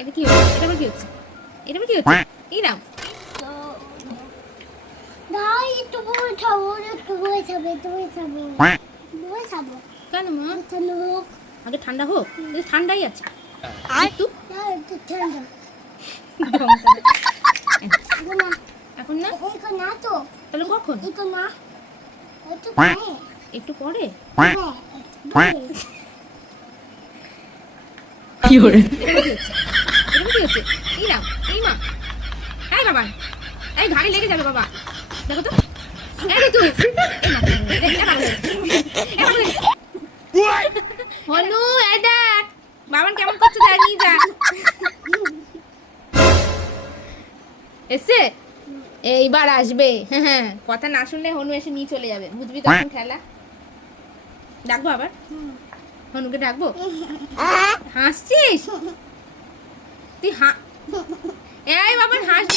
এটা কি হচ্ছে? এটা আবার কি হচ্ছে? এটা আবার কি হচ্ছে? এই নাও। দাই একটু বই খাবো, একটু বই খাবে, তুমি খাবো। বই খাবো। কেন মা? কেন হোক? আগে ঠান্ডা হোক। এই ঠান্ডাই আছে। একটু না একটু ঠান্ডা। ঢংটা না। এখন না, এখন না? এখন না তো। তাহলে কখন? এখন না। একটু পরে। একটু পরে? হ্যাঁ, একটু পরে। কি হচ্ছে? এটা আবার কি হচ্ছে? এটা আবার কি হচ্ছে? এই নাও। এই মা। এই বাবা। এই ঘাড়ে লেগে যাবে বাবা। দেখো তো। এই ঋতু। এই মা। এই বাবা। এই বাবা। হনু এই দেখ। বাবান কেমন করছে দেখ নিয়ে যা। এসে এইবার আসবে। হ্যাঁ কথা না শুনলে হনু এসে নিয়ে চলে যাবে, বুঝবি তখন খেলা। ডাকবো আবার হনুকে ডাকবো। হাসছিস তুই? এই বাবার হাস।